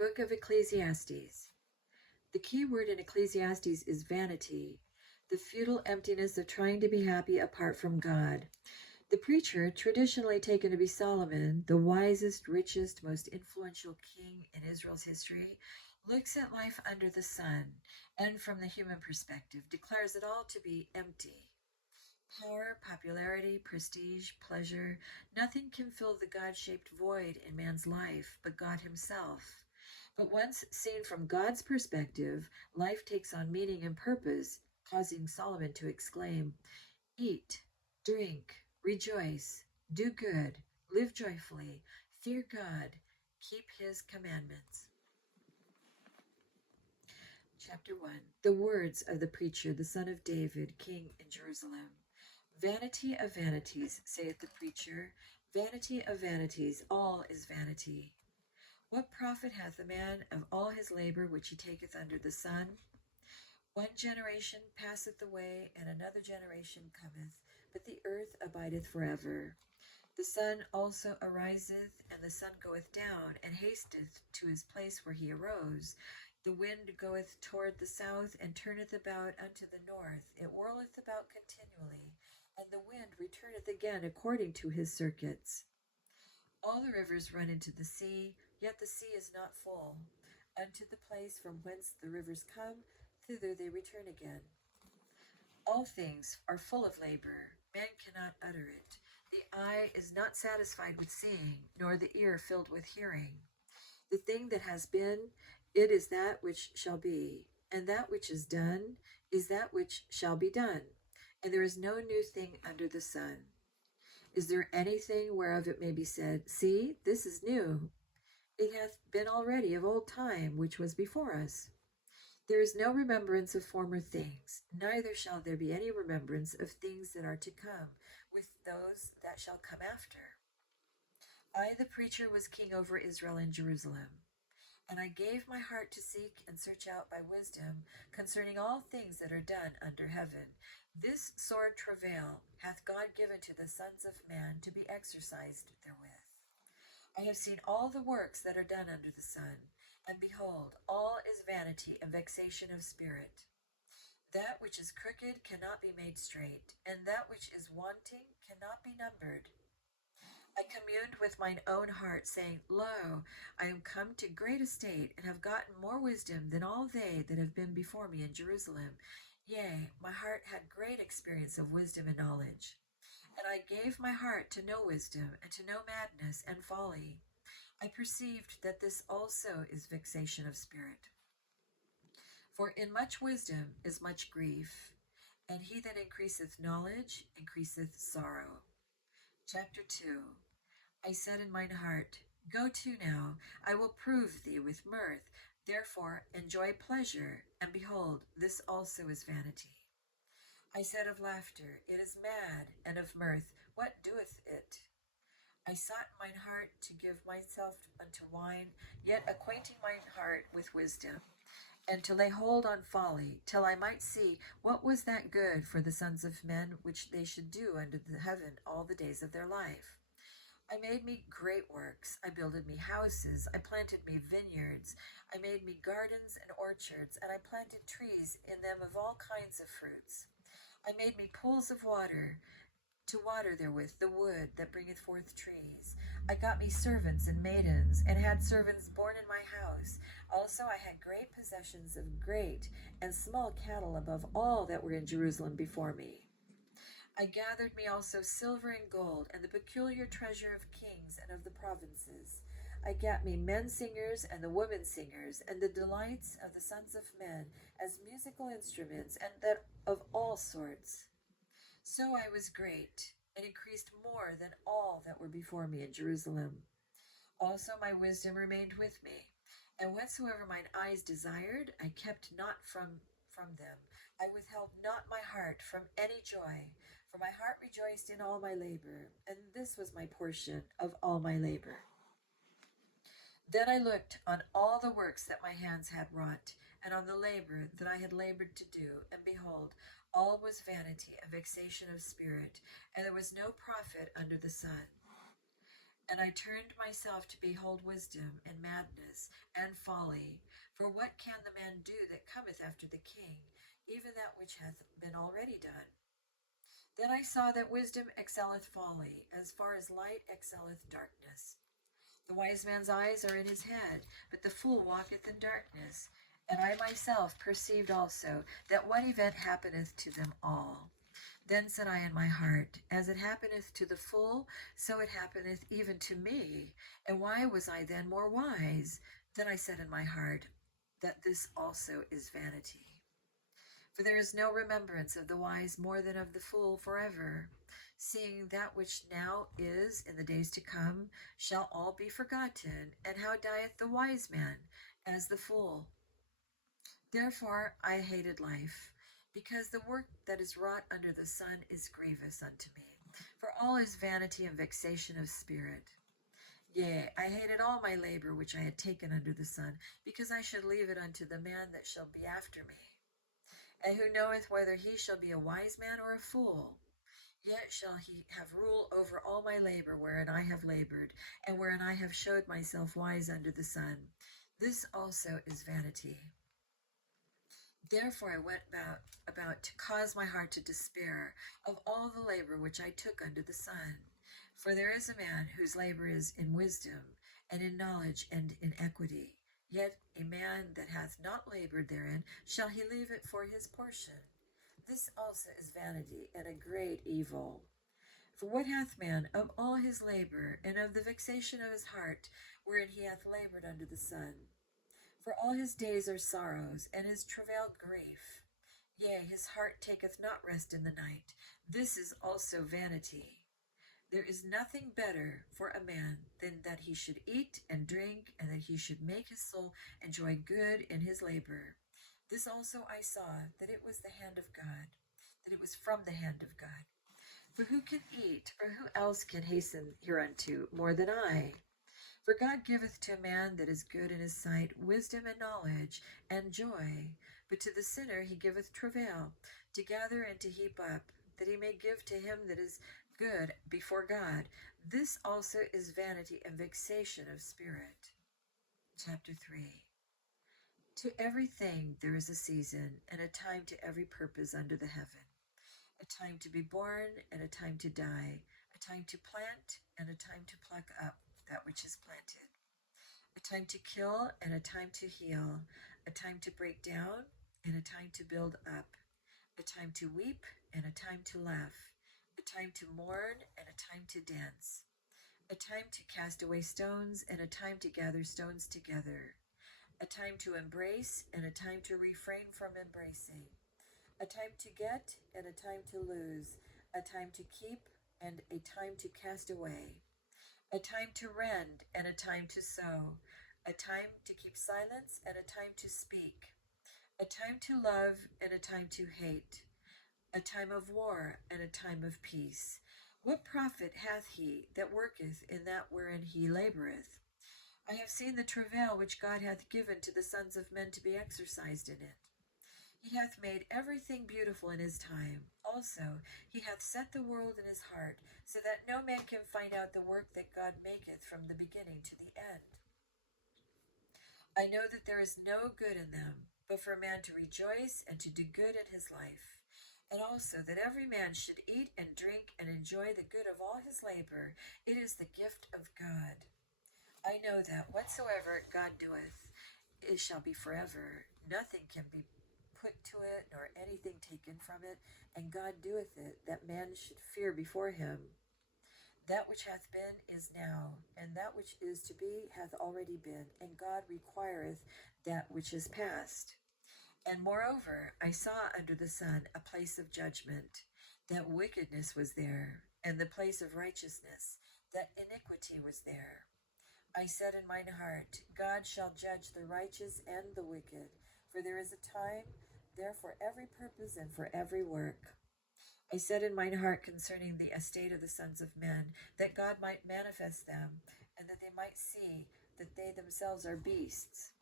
book of Ecclesiastes. The key word in Ecclesiastes is vanity, the futile emptiness of trying to be happy apart from God. The preacher, traditionally taken to be Solomon, the wisest, richest, most influential king in Israel's history, looks at life under the sun and from the human perspective declares it all to be empty. Power, popularity, prestige, pleasure, nothing can fill the God-shaped void in man's life but God himself. But once seen from God's perspective, life takes on meaning and purpose, causing Solomon to exclaim, "Eat, drink, rejoice, do good, live joyfully, fear God, keep his commandments." Chapter 1. The words of the preacher, the son of David, king in Jerusalem. Vanity of vanities, saith the preacher, vanity of vanities, all is vanity. What profit hath a man of all his labor which he taketh under the sun? One generation passeth away, and another generation cometh, but the earth abideth forever. The sun also ariseth, and the sun goeth down, and hasteth to his place where he arose. The wind goeth toward the south, and turneth about unto the north. It whirleth about continually, and the wind returneth again according to his circuits. All the rivers run into the sea, yet the sea is not full. Unto the place from whence the rivers come, thither they return again. All things are full of labor, man cannot utter it. The eye is not satisfied with seeing, nor the ear filled with hearing. The thing that has been, it is that which shall be, and that which is done is that which shall be done, and there is no new thing under the sun. Is there anything whereof it may be said, See, this is new? It hath been already of old time, which was before us. There is no remembrance of former things, neither shall there be any remembrance of things that are to come, with those that shall come after. I, the preacher, was king over Israel and Jerusalem. And I gave my heart to seek and search out by wisdom concerning all things that are done under heaven. This sore travail hath God given to the sons of man to be exercised therewith. I have seen all the works that are done under the sun, and behold, all is vanity and vexation of spirit. That which is crooked cannot be made straight, and that which is wanting cannot be numbered. I communed with mine own heart, saying, Lo, I am come to great estate, and have gotten more wisdom than all they that have been before me in Jerusalem. Yea, my heart had great experience of wisdom and knowledge. And I gave my heart to know wisdom, and to know madness and folly. I perceived that this also is vexation of spirit. For in much wisdom is much grief, and he that increaseth knowledge increaseth sorrow. Chapter 2. I said in mine heart, Go to now, I will prove thee with mirth. Therefore enjoy pleasure, and behold, this also is vanity. I said of laughter, It is mad, and of mirth, what doeth it? I sought in mine heart to give myself unto wine, yet acquainting mine heart with wisdom, and to lay hold on folly, till I might see what was that good for the sons of men which they should do under the heaven all the days of their life. I made me great works, I builded me houses, I planted me vineyards, I made me gardens and orchards, and I planted trees in them of all kinds of fruits. I made me pools of water, to water therewith the wood that bringeth forth trees. I got me servants and maidens, and had servants born in my house. Also I had great possessions of great and small cattle above all that were in Jerusalem before me. I gathered me also silver and gold, and the peculiar treasure of kings and of the provinces. I gat me men singers and the women singers, and the delights of the sons of men, as musical instruments, and that of all sorts. So I was great, and increased more than all that were before me in Jerusalem. Also my wisdom remained with me, and whatsoever mine eyes desired, I kept not from them. I withheld not my heart from any joy, for my heart rejoiced in all my labor, and this was my portion of all my labor. Then I looked on all the works that my hands had wrought, and on the labor that I had labored to do, and behold, all was vanity and vexation of spirit, and there was no profit under the sun. And I turned myself to behold wisdom and madness and folly. For what can the man do that cometh after the king, even that which hath been already done? Then I saw that wisdom excelleth folly, as far as light excelleth darkness. The wise man's eyes are in his head, but the fool walketh in darkness. And I myself perceived also that what event happeneth to them all. Then said I in my heart, as it happeneth to the fool, so it happeneth even to me. And why was I then more wise? Then I said in my heart, that this also is vanity. For there is no remembrance of the wise more than of the fool forever. Seeing that which now is in the days to come shall all be forgotten. And how dieth the wise man? As the fool. Therefore I hated life, because the work that is wrought under the sun is grievous unto me. For all is vanity and vexation of spirit. Yea, I hated all my labor which I had taken under the sun, because I should leave it unto the man that shall be after me. And who knoweth whether he shall be a wise man or a fool? Yet shall he have rule over all my labor wherein I have labored, and wherein I have showed myself wise under the sun. This also is vanity. Therefore I went about to cause my heart to despair of all the labor which I took under the sun. For there is a man whose labor is in wisdom, and in knowledge, and in equity. Yet a man that hath not labored therein, shall he leave it for his portion? This also is vanity, and a great evil. For what hath man of all his labor, and of the vexation of his heart, wherein he hath labored under the sun? For all his days are sorrows, and his travail grief. Yea, his heart taketh not rest in the night. This is also vanity. There is nothing better for a man than that he should eat and drink, and that he should make his soul enjoy good in his labor. This also I saw, that it was the hand of God, that it was from the hand of God. For who can eat, or who else can hasten hereunto more than I? For God giveth to a man that is good in his sight wisdom and knowledge and joy, but to the sinner he giveth travail, to gather and to heap up, that he may give to him that is good before God. This also is vanity and vexation of spirit. Chapter 3. To everything there is a season, and a time to every purpose under the heaven, a time to be born, and a time to die, a time to plant, and a time to pluck up that which is planted, a time to kill, and a time to heal, a time to break down, and a time to build up, a time to weep, and a time to laugh, a time to mourn, and a time to dance, a time to cast away stones, and a time to gather stones together, a time to embrace, and a time to refrain from embracing, a time to get, and a time to lose, a time to keep, and a time to cast away, a time to rend, and a time to sow, a time to keep silence, and a time to speak, a time to love, and a time to hate, a time of war, and a time of peace. What profit hath he that worketh in that wherein he laboureth? I have seen the travail which God hath given to the sons of men to be exercised in it. He hath made everything beautiful in his time. Also, he hath set the world in his heart, so that no man can find out the work that God maketh from the beginning to the end. I know that there is no good in them, but for a man to rejoice and to do good in his life, and also that every man should eat and drink and enjoy the good of all his labor. It is the gift of God. I know that whatsoever God doeth, it shall be forever. Nothing can be put to it, nor anything taken from it, and God doeth it, that man should fear before him. That which hath been is now, and that which is to be hath already been, and God requireth that which is past. And moreover, I saw under the sun a place of judgment, that wickedness was there, and the place of righteousness, that iniquity was there. I said in mine heart, God shall judge the righteous and the wicked, for there is a time there for every purpose and for every work. I said in mine heart concerning the estate of the sons of men, that God might manifest them, and that they might see that they themselves are beasts.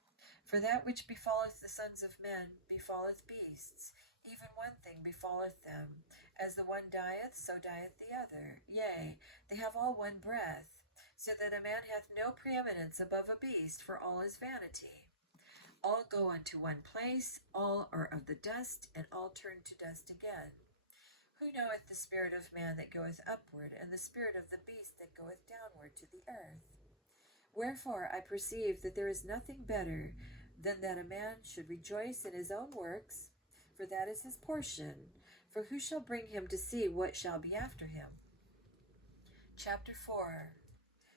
For that which befalleth the sons of men befalleth beasts. Even one thing befalleth them. As the one dieth, so dieth the other. Yea, they have all one breath. so that a man hath no preeminence above a beast, for all is vanity. All go unto one place, all are of the dust, and all turn to dust again. Who knoweth the spirit of man that goeth upward, and the spirit of the beast that goeth downward to the earth? Wherefore I perceive that there is nothing better than that a man should rejoice in his own works, for that is his portion. For who shall bring him to see what shall be after him? Chapter 4.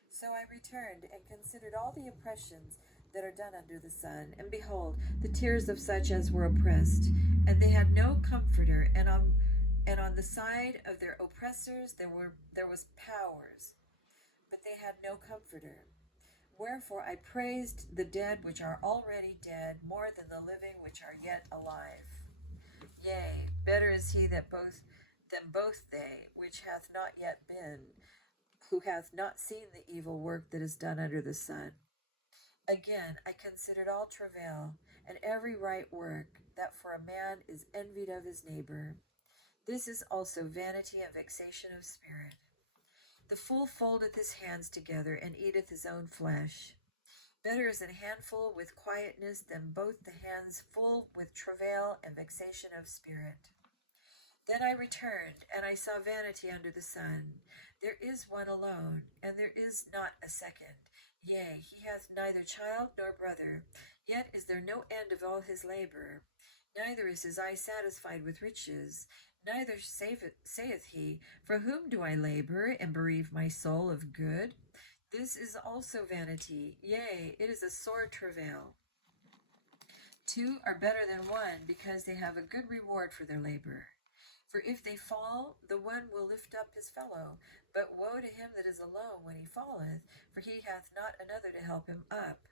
So I returned and considered all the oppressions that are done under the sun, and behold, the tears of such as were oppressed, and they had no comforter, and on the side of their oppressors there was powers, but they had no comforter. Wherefore I praised the dead which are already dead more than the living which are yet alive. Yea, better is he than both they which hath not yet been, who hath not seen the evil work that is done under the sun. Again, I considered all travail, and every right work, that for a man is envied of his neighbor. This is also vanity and vexation of spirit. The fool foldeth his hands together, and eateth his own flesh. Better is an handful with quietness than both the hands full with travail and vexation of spirit. Then I returned, and I saw vanity under the sun. There is one alone, and there is not a second. Yea, he hath neither child nor brother, yet is there no end of all his labor. Neither is his eye satisfied with riches, neither saith he, For whom do I labor, and bereave my soul of good? This is also vanity, yea, it is a sore travail. Two are better than one, because they have a good reward for their labor. For if they fall, the one will lift up his fellow. But woe to him that is alone when he falleth, for he hath not another to help him up.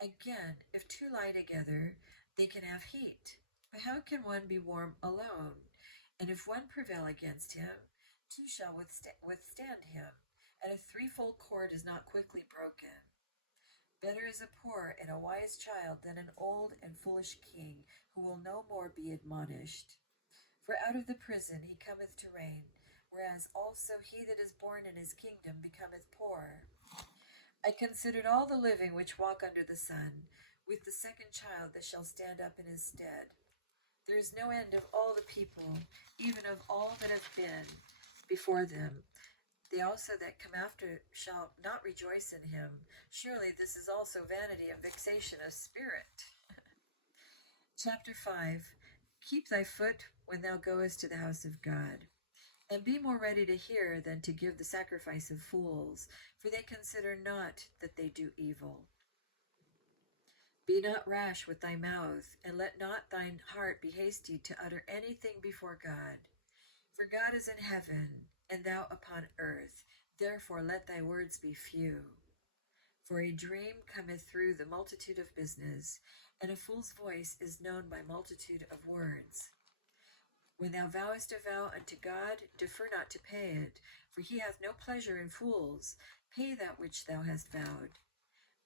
Again, if two lie together, they can have heat. But how can one be warm alone? And if one prevail against him, two shall withstand him. And a threefold cord is not quickly broken. Better is a poor and a wise child than an old and foolish king, who will no more be admonished. For out of the prison he cometh to reign, whereas also he that is born in his kingdom becometh poor. I considered all the living which walk under the sun, with the second child that shall stand up in his stead. There is no end of all the people, even of all that have been before them. They also that come after shall not rejoice in him. Surely this is also vanity and vexation of spirit. Chapter 5. Keep thy foot when thou goest to the house of God, and be more ready to hear than to give the sacrifice of fools, for they consider not that they do evil. Be not rash with thy mouth, and let not thine heart be hasty to utter anything before God. For God is in heaven, and thou upon earth, therefore let thy words be few. For a dream cometh through the multitude of business, and a fool's voice is known by multitude of words. When thou vowest a vow unto God, defer not to pay it, for he hath no pleasure in fools. Pay that which thou hast vowed.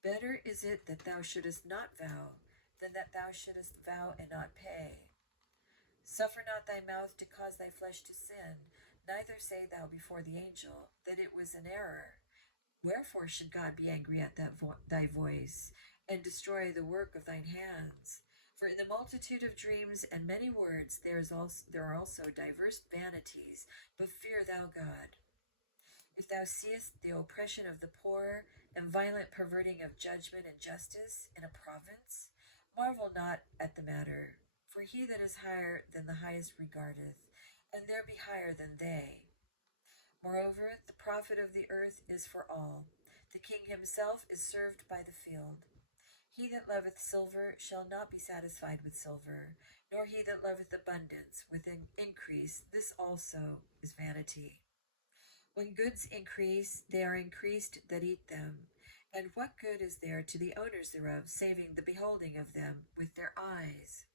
Better is it that thou shouldest not vow, than that thou shouldest vow and not pay. Suffer not thy mouth to cause thy flesh to sin, neither say thou before the angel that it was an error. Wherefore should God be angry at thy voice, and destroy the work of thine hands? For in the multitude of dreams and many words there are also diverse vanities, but fear thou God. If thou seest the oppression of the poor, and violent perverting of judgment and justice in a province, marvel not at the matter, for he that is higher than the highest regardeth, and there be higher than they. Moreover, the profit of the earth is for all. The king himself is served by the field. He that loveth silver shall not be satisfied with silver, nor he that loveth abundance with an increase. This also is vanity. When goods increase, they are increased that eat them. And what good is there to the owners thereof, saving the beholding of them with their eyes?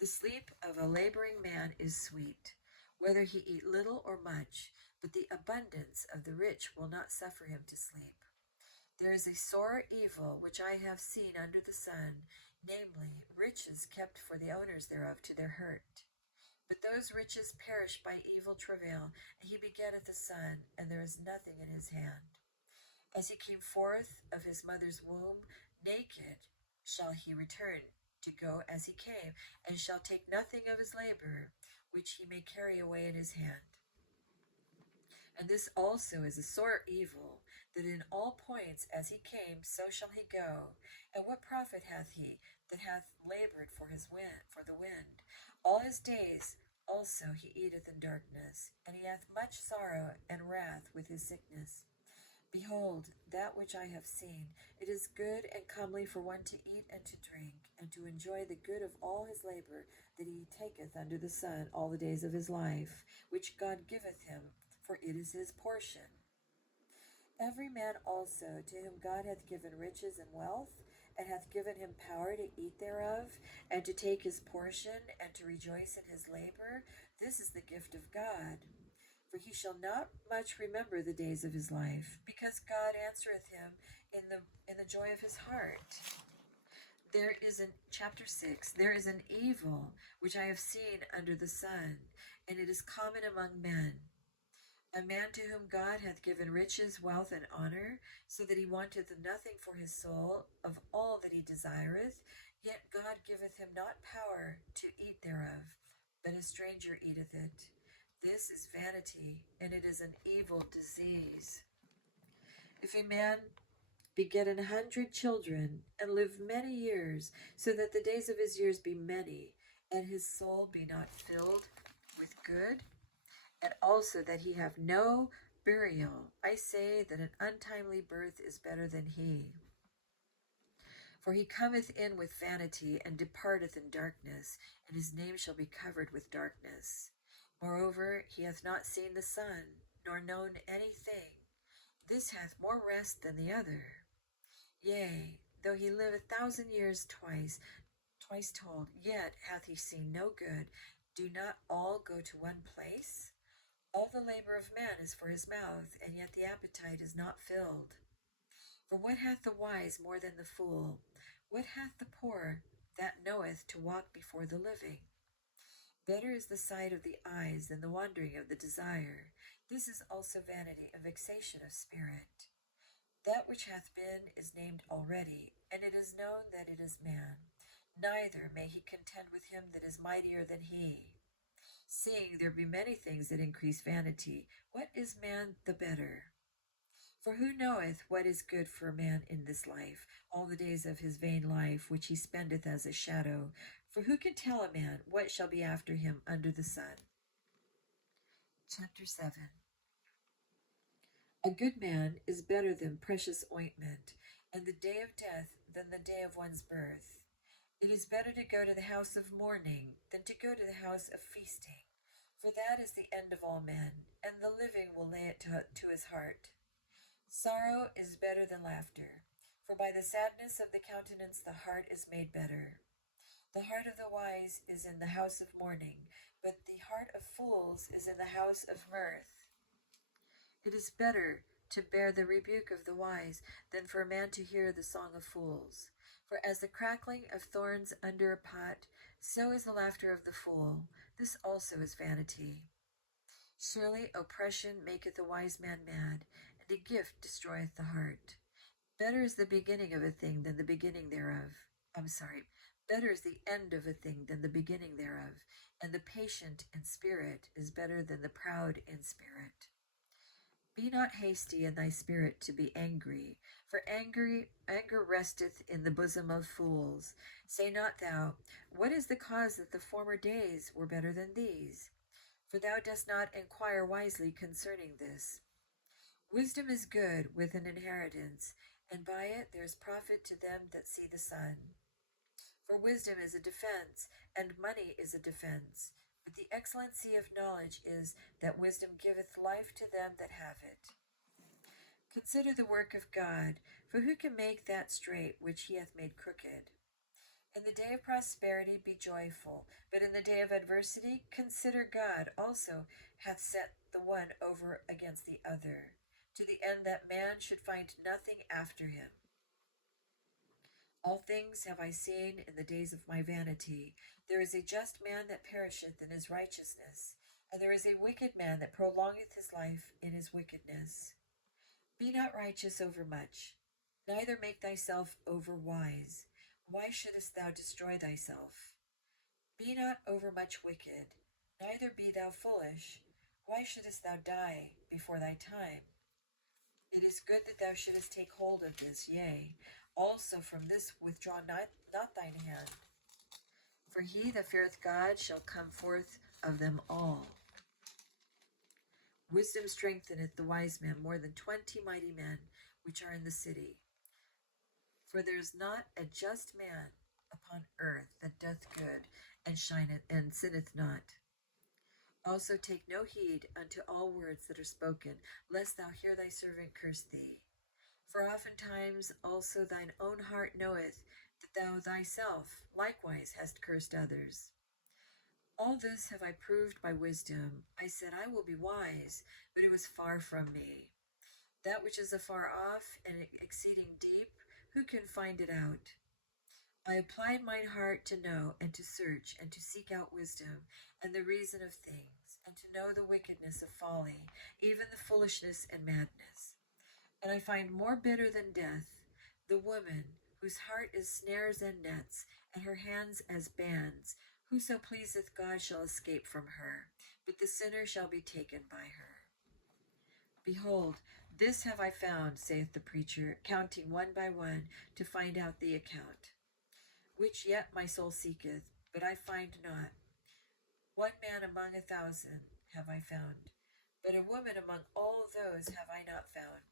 The sleep of a laboring man is sweet, whether he eat little or much, but the abundance of the rich will not suffer him to sleep. There is a sore evil which I have seen under the sun, namely, riches kept for the owners thereof to their hurt. But those riches perish by evil travail, and he begetteth a son, and there is nothing in his hand. As he came forth of his mother's womb, naked shall he return to go as he came, and shall take nothing of his labor, which he may carry away in his hand. And this also is a sore evil, that in all points as he came, so shall he go. And what profit hath he that hath labored for the wind? All his days also he eateth in darkness, and he hath much sorrow and wrath with his sickness. Behold, that which I have seen, it is good and comely for one to eat and to drink, and to enjoy the good of all his labor that he taketh under the sun all the days of his life, which God giveth him, for it is his portion. Every man also to whom God hath given riches and wealth, and hath given him power to eat thereof, and to take his portion, and to rejoice in his labor, this is the gift of God. For he shall not much remember the days of his life, because God answereth him in the joy of his heart. There is in chapter 6, there is an evil which I have seen under the sun, and it is common among men. A man to whom God hath given riches, wealth, and honor, so that he wanteth nothing for his soul of all that he desireth, yet God giveth him not power to eat thereof, but a stranger eateth it. This is vanity, and it is an evil disease. If a man beget 100 children, and live many years, so that the days of his years be many, and his soul be not filled with good, and also that he have no burial, I say that an untimely birth is better than he. For he cometh in with vanity, and departeth in darkness, and his name shall be covered with darkness. Moreover, he hath not seen the sun, nor known anything. This hath more rest than the other. Yea, though he live 1,000 years twice told, yet hath he seen no good. Do not all go to one place? All the labor of man is for his mouth, and yet the appetite is not filled. For what hath the wise more than the fool? What hath the poor that knoweth to walk before the living? Better is the sight of the eyes than the wandering of the desire. This is also vanity and vexation of spirit. That which hath been is named already, and it is known that it is man. Neither may he contend with him that is mightier than he. Seeing there be many things that increase vanity, what is man the better? For who knoweth what is good for man in this life, all the days of his vain life, which he spendeth as a shadow? For who can tell a man what shall be after him under the sun? Chapter 7. A good man is better than precious ointment, and the day of death than the day of one's birth. It is better to go to the house of mourning than to go to the house of feasting, for that is the end of all men, and the living will lay it to his heart. Sorrow is better than laughter, for by the sadness of the countenance the heart is made better. The heart of the wise is in the house of mourning, but the heart of fools is in the house of mirth. It is better to bear the rebuke of the wise than for a man to hear the song of fools. For as the crackling of thorns under a pot, so is the laughter of the fool. This also is vanity. Surely oppression maketh a wise man mad, and a gift destroyeth the heart. Better is the beginning of a thing than the beginning thereof. Better is the end of a thing than the beginning thereof, and the patient in spirit is better than the proud in spirit. Be not hasty in thy spirit to be angry, for anger resteth in the bosom of fools. Say not thou, what is the cause that the former days were better than these? For thou dost not inquire wisely concerning this. Wisdom is good with an inheritance, and by it there is profit to them that see the sun. For wisdom is a defense, and money is a defense. But the excellency of knowledge is that wisdom giveth life to them that have it. Consider the work of God, for who can make that straight which he hath made crooked? In the day of prosperity be joyful, but in the day of adversity consider God also hath set the one over against the other, to the end that man should find nothing after him. All things have I seen in the days of my vanity. There is a just man that perisheth in his righteousness, and there is a wicked man that prolongeth his life in his wickedness. Be not righteous over much, neither make thyself over wise. Why shouldest thou destroy thyself? Be not overmuch wicked, neither be thou foolish. Why shouldest thou die before thy time? It is good that thou shouldest take hold of this, yea, also from this withdraw not thine hand. For he that feareth God shall come forth of them all. Wisdom strengtheneth the wise man more than 20 mighty men which are in the city. For there is not a just man upon earth that doth good and shineth and sinneth not. Also take no heed unto all words that are spoken, lest thou hear thy servant curse thee. For oftentimes also thine own heart knoweth that thou thyself likewise hast cursed others. All this have I proved by wisdom. I said, I will be wise, but it was far from me. That which is afar off and exceeding deep, who can find it out? I applied mine heart to know and to search and to seek out wisdom and the reason of things, and to know the wickedness of folly, even the foolishness and madness. And I find more bitter than death the woman whose heart is snares and nets, and her hands as bands. Whoso pleaseth God shall escape from her, but the sinner shall be taken by her. Behold, this have I found, saith the preacher, counting one by one, to find out the account, which yet my soul seeketh, but I find not. One man among 1,000 have I found, but a woman among all those have I not found.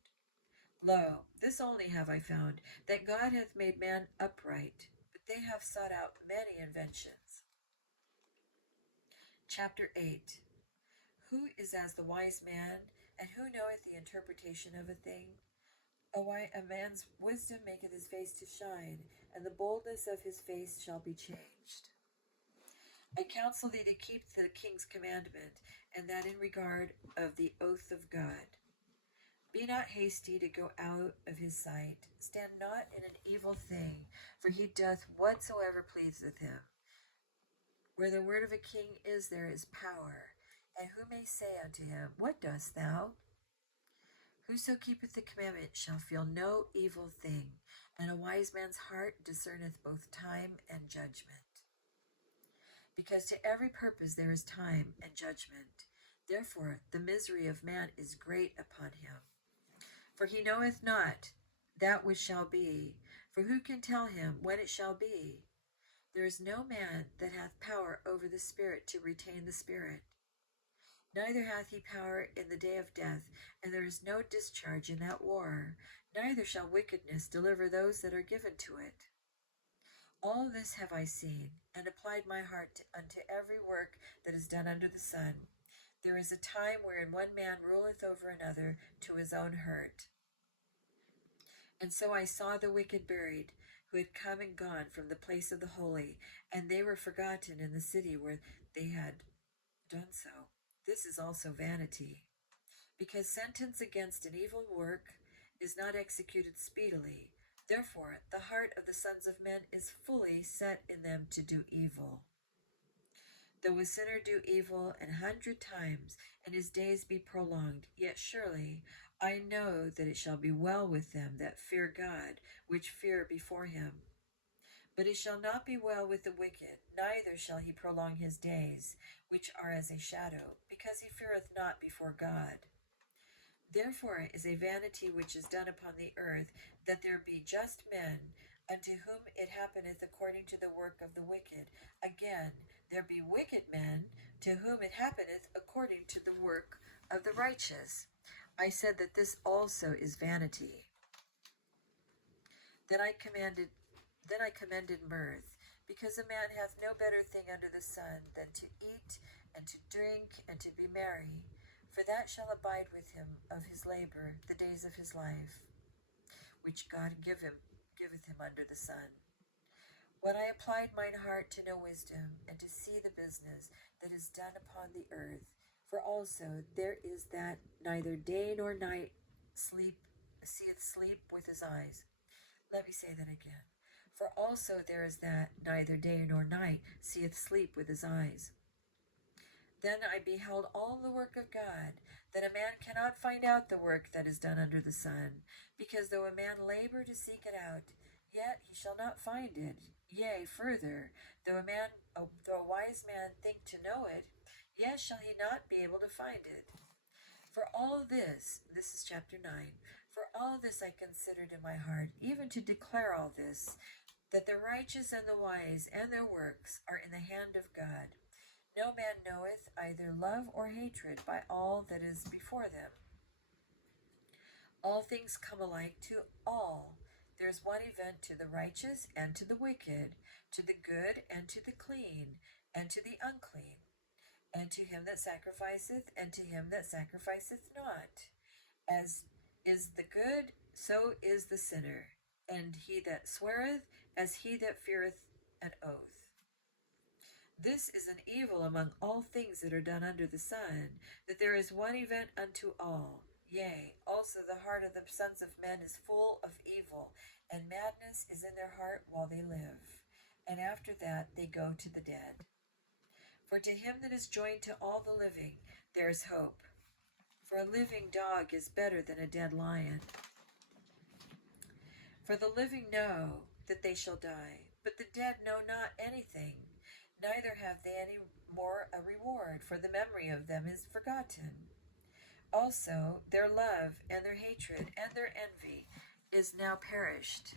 Lo, this only have I found, that God hath made man upright, but they have sought out many inventions. Chapter 8. Who is as the wise man, and who knoweth the interpretation of a thing? A man's wisdom maketh his face to shine, and the boldness of his face shall be changed. I counsel thee to keep the king's commandment, and that in regard of the oath of God. Be not hasty to go out of his sight. Stand not in an evil thing, for he doth whatsoever pleaseth him. Where the word of a king is, there is power. And who may say unto him, What dost thou? Whoso keepeth the commandment shall feel no evil thing, and a wise man's heart discerneth both time and judgment. Because to every purpose there is time and judgment. Therefore the misery of man is great upon him. For he knoweth not that which shall be, for who can tell him when it shall be? There is no man that hath power over the spirit to retain the spirit. Neither hath he power in the day of death, and there is no discharge in that war. Neither shall wickedness deliver those that are given to it. All this have I seen, and applied my heart unto every work that is done under the sun. There is a time wherein one man ruleth over another to his own hurt. And so I saw the wicked buried, who had come and gone from the place of the holy, and they were forgotten in the city where they had done so. This is also vanity, because sentence against an evil work is not executed speedily. Therefore the heart of the sons of men is fully set in them to do evil. Though a sinner do evil 100 times, and his days be prolonged, yet surely I know that it shall be well with them that fear God, which fear before him. But it shall not be well with the wicked, neither shall he prolong his days, which are as a shadow, because he feareth not before God. Therefore is a vanity which is done upon the earth, that there be just men, unto whom it happeneth according to the work of the wicked. Again, there be wicked men, to whom it happeneth according to the work of the righteous. I said that this also is vanity. Then I commended mirth, because a man hath no better thing under the sun than to eat and to drink and to be merry, for that shall abide with him of his labor the days of his life, which God giveth him under the sun. When I applied mine heart to know wisdom, and to see the business that is done upon the earth, for also there is that neither day nor night seeth sleep with his eyes. Let me say that again. For also there is that neither day nor night seeth sleep with his eyes. Then I beheld all the work of God, that a man cannot find out the work that is done under the sun, because though a man labor to seek it out, yet he shall not find it. Yea, further, though a wise man think to know it, yet shall he not be able to find it. For all this is chapter 9, for all this I considered in my heart, even to declare all this, that the righteous and the wise and their works are in the hand of God. No man knoweth either love or hatred by all that is before them. All things come alike to all. There is one event to the righteous and to the wicked, to the good and to the clean, and to the unclean, and to him that sacrificeth, and to him that sacrificeth not. As is the good, so is the sinner, and he that sweareth, as he that feareth an oath. This is an evil among all things that are done under the sun, that there is one event unto all. Yea, also the heart of the sons of men is full of evil, and madness is in their heart while they live. And after that they go to the dead. For to him that is joined to all the living, there is hope. For a living dog is better than a dead lion. For the living know that they shall die, but the dead know not anything, neither have they any more a reward, for the memory of them is forgotten. Also their love and their hatred and their envy is now perished.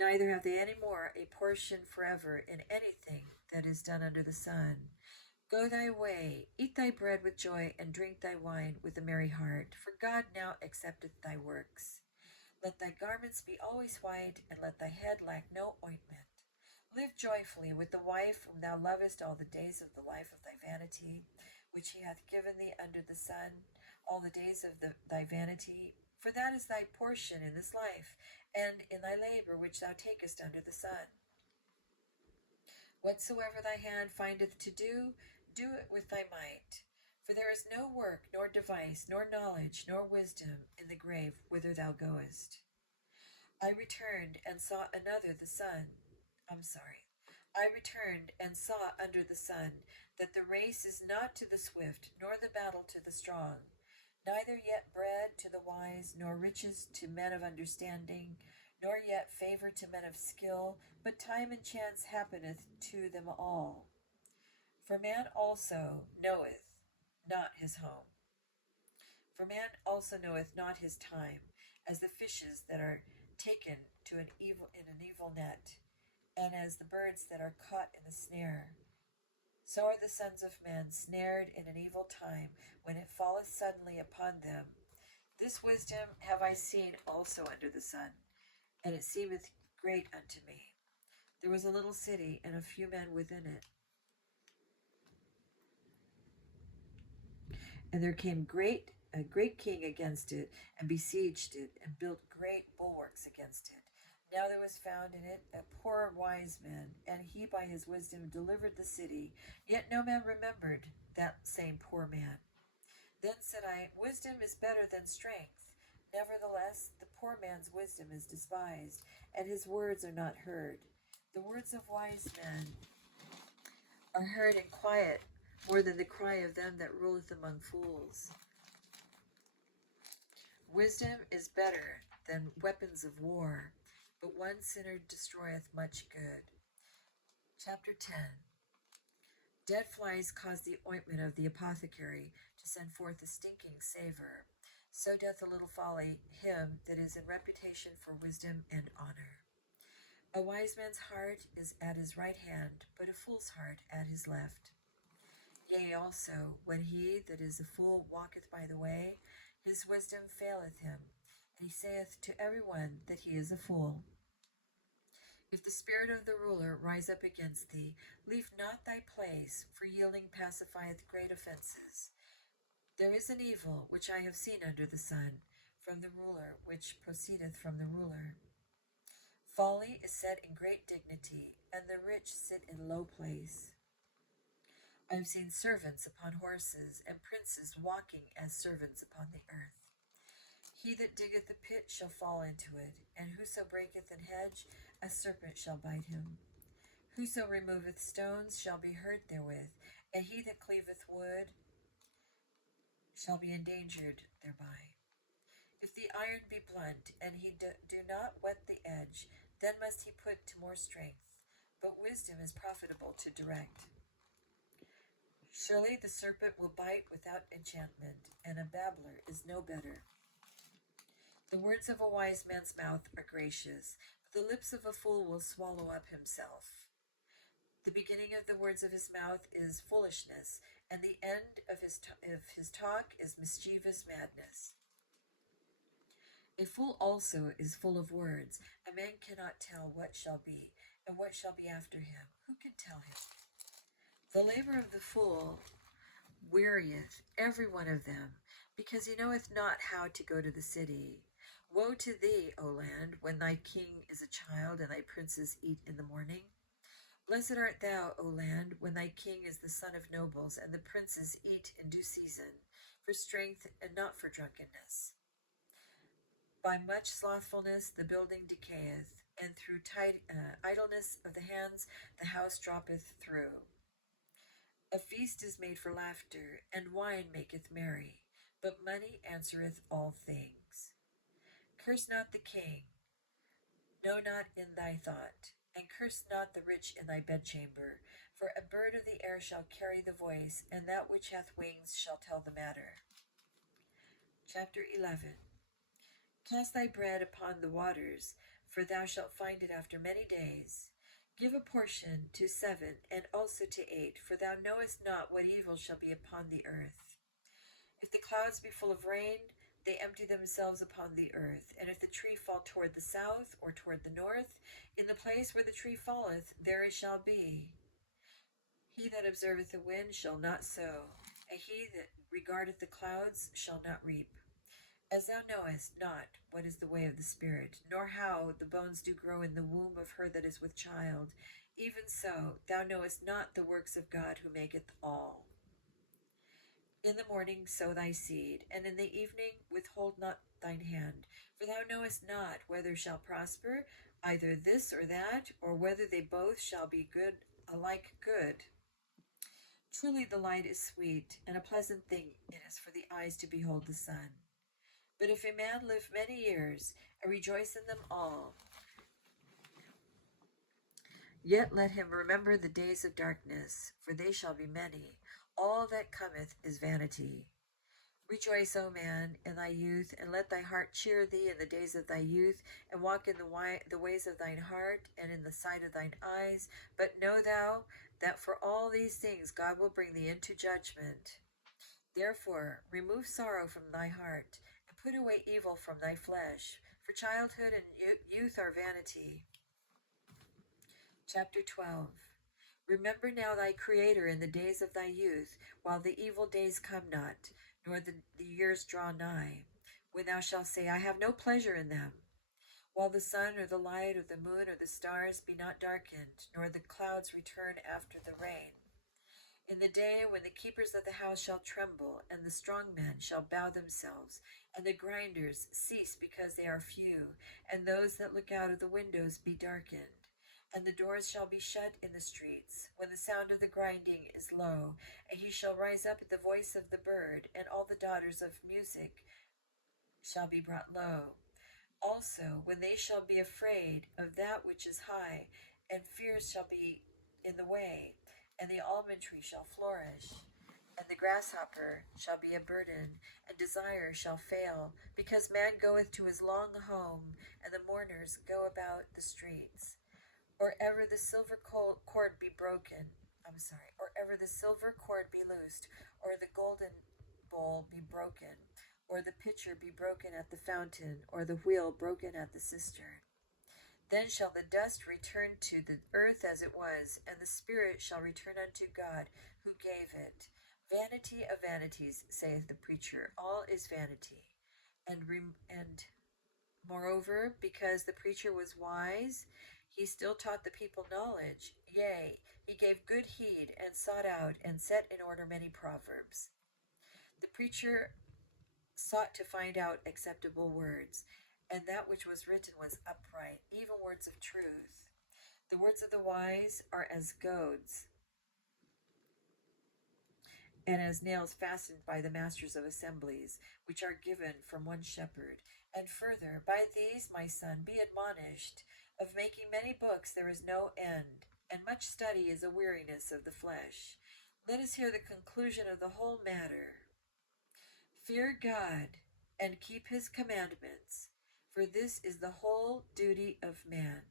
Neither have they any more a portion forever in anything that is done under the sun. Go thy way, eat thy bread with joy, and drink thy wine with a merry heart, for God now accepteth thy works. Let thy garments be always white, and let thy head lack no ointment. Live joyfully with the wife whom thou lovest all the days of the life of thy vanity, which he hath given thee under the sun, all the days of thy vanity, for that is thy portion in this life, and in thy labor which thou takest under the sun. Whatsoever thy hand findeth to do, do it with thy might. For there is no work, nor device, nor knowledge, nor wisdom in the grave whither thou goest. I returned and saw under the sun, that the race is not to the swift, nor the battle to the strong, neither yet bread to the wise, nor riches to men of understanding, nor yet favor to men of skill, but time and chance happeneth to them all. For man also knoweth not his home. For man also knoweth not his time, as the fishes that are taken in an evil net, and as the birds that are caught in the snare. So are the sons of men snared in an evil time, when it falleth suddenly upon them. This wisdom have I seen also under the sun, and it seemeth great unto me. There was a little city, and a few men within it. And there came a great king against it, and besieged it, and built great bulwarks against it. Now there was found in it a poor wise man, and he by his wisdom delivered the city, yet no man remembered that same poor man. Then said I, Wisdom is better than strength. Nevertheless, the poor man's wisdom is despised, and his words are not heard. The words of wise men are heard in quiet, more than the cry of them that ruleth among fools. Wisdom is better than weapons of war, but one sinner destroyeth much good. Chapter 10. Dead flies cause the ointment of the apothecary to send forth a stinking savor. So doth a little folly him that is in reputation for wisdom and honor. A wise man's heart is at his right hand, but a fool's heart at his left. Yea, also, when he that is a fool walketh by the way, his wisdom faileth him, and he saith to every one that he is a fool. If the spirit of the ruler rise up against thee, leave not thy place, for yielding pacifieth great offences. There is an evil which I have seen under the sun, from the ruler, which proceedeth from the ruler. Folly is set in great dignity, and the rich sit in low place. I have seen servants upon horses, and princes walking as servants upon the earth. He that diggeth a pit shall fall into it, and whoso breaketh an hedge, a serpent shall bite him. Whoso removeth stones shall be hurt therewith, and he that cleaveth wood shall be endangered thereby. If the iron be blunt, and he do not whet the edge, then must he put to more strength. But wisdom is profitable to direct. Surely the serpent will bite without enchantment, and a babbler is no better. The words of a wise man's mouth are gracious, but the lips of a fool will swallow up himself. The beginning of the words of his mouth is foolishness, and the end of his talk is mischievous madness. A fool also is full of words. A man cannot tell what shall be, and what shall be after him. Who can tell him? The labor of the fool wearieth every one of them, because he knoweth not how to go to the city. Woe to thee, O land, when thy king is a child, and thy princes eat in the morning. Blessed art thou, O land, when thy king is the son of nobles, and the princes eat in due season, for strength and not for drunkenness. By much slothfulness the building decayeth, and through idleness of the hands the house droppeth through. A feast is made for laughter, and wine maketh merry, but money answereth all things. Curse not the king, no, not in thy thought, and curse not the rich in thy bedchamber, for a bird of the air shall carry the voice, and that which hath wings shall tell the matter. Chapter 11. Cast thy bread upon the waters, for thou shalt find it after many days. Give a portion to 7, and also to 8, for thou knowest not what evil shall be upon the earth. If the clouds be full of rain, they empty themselves upon the earth. And if the tree fall toward the south or toward the north, in the place where the tree falleth, there it shall be. He that observeth the wind shall not sow, and he that regardeth the clouds shall not reap. As thou knowest not what is the way of the Spirit, nor how the bones do grow in the womb of her that is with child, even so thou knowest not the works of God who maketh all. In the morning sow thy seed, and in the evening withhold not thine hand, for thou knowest not whether shall prosper, either this or that, or whether they both shall be good, alike good. Truly the light is sweet, and a pleasant thing it is for the eyes to behold the sun. But if a man live many years, and rejoice in them all, yet let him remember the days of darkness, for they shall be many. All that cometh is vanity. Rejoice, O man, in thy youth, and let thy heart cheer thee in the days of thy youth, and walk in the ways of thine heart, and in the sight of thine eyes. But know thou that for all these things God will bring thee into judgment. Therefore remove sorrow from thy heart, and put away evil from thy flesh, for childhood and youth are vanity. Chapter 12. Remember now thy Creator in the days of thy youth, while the evil days come not, nor the years draw nigh, when thou shalt say, I have no pleasure in them, while the sun or the light or the moon or the stars be not darkened, nor the clouds return after the rain. In the day when the keepers of the house shall tremble, and the strong men shall bow themselves, and the grinders cease because they are few, and those that look out of the windows be darkened. And the doors shall be shut in the streets, when the sound of the grinding is low, and he shall rise up at the voice of the bird, and all the daughters of music shall be brought low. Also, when they shall be afraid of that which is high, and fears shall be in the way, and the almond tree shall flourish, and the grasshopper shall be a burden, and desire shall fail, because man goeth to his long home, and the mourners go about the streets. Or ever the silver cord be loosed, or the golden bowl be broken, or the pitcher be broken at the fountain, or the wheel broken at the cistern. Then shall the dust return to the earth as it was, and the spirit shall return unto God who gave it. Vanity of vanities, saith the preacher, all is vanity. And moreover, because the preacher was wise, he still taught the people knowledge. Yea, he gave good heed, and sought out, and set in order many proverbs. The preacher sought to find out acceptable words, and that which was written was upright, even words of truth. The words of the wise are as goads, and as nails fastened by the masters of assemblies, which are given from one shepherd. And further, by these, my son, be admonished. Of making many books there is no end, and much study is a weariness of the flesh. Let us hear the conclusion of the whole matter. Fear God, and keep his commandments, for this is the whole duty of man.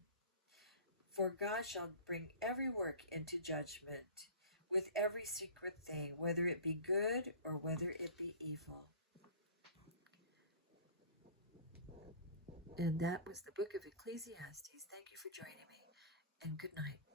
For God shall bring every work into judgment, with every secret thing, whether it be good or whether it be evil. And that was the book of Ecclesiastes. Thank you for joining me, and good night.